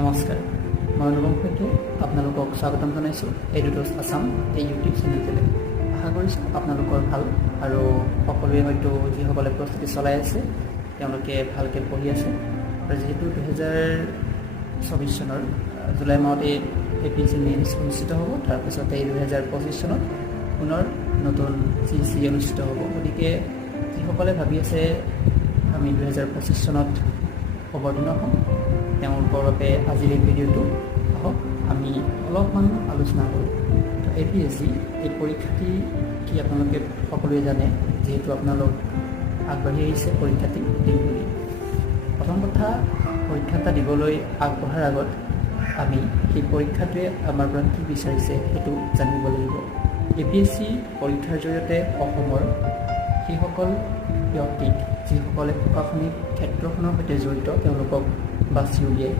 নমস্কাৰ, মই অনুপম শইকীয়াই আপোনালোকক স্বাগতম জনাইছোঁ এডুটছ আছাম এই ইউটিউব চেনেলটোলৈ। আশা কৰিছোঁ আপোনালোকৰ ভাল আৰু সকলোৱে হয়তো যিসকলে প্ৰস্তুতি চলাই আছে তেওঁলোকে ভালকৈ পঢ়ি আছে। আৰু যিহেতু 2024 চনৰ জুলাই মাহত এই APSC মেইনছ অনুষ্ঠিত হ'ব, তাৰপিছতে 2025 চনত পুনৰ নতুন CC অনুষ্ঠিত হ'ব। গতিকে যিসকলে ভাবি আছে আমি 2025 চনত অৱতীৰ্ণ হ'ম, তেওঁলোকৰ বাবে আজিৰ এই ভিডিঅ'টো আহক আমি অলপমান আলোচনা কৰোঁ। তো APSC এই পৰীক্ষাটি কি আপোনালোকে সকলোৱে জানে, যিহেতু আপোনালোক আগবাঢ়ি আহিছে পৰীক্ষাটি দিম বুলি। প্ৰথম কথা, পৰীক্ষা এটা দিবলৈ আগবঢ়াৰ আগত আমি সেই পৰীক্ষাটোৱে আমাৰ পৰা কি বিচাৰিছে সেইটো জানিব লাগিব। APSC পৰীক্ষাৰ জৰিয়তে অসমৰ সেইসকল ব্যক্তিক যিসকলে প্ৰশাসনিক ক্ষেত্ৰখনৰ সৈতে জড়িত তেওঁলোকক বাছি উলিয়াই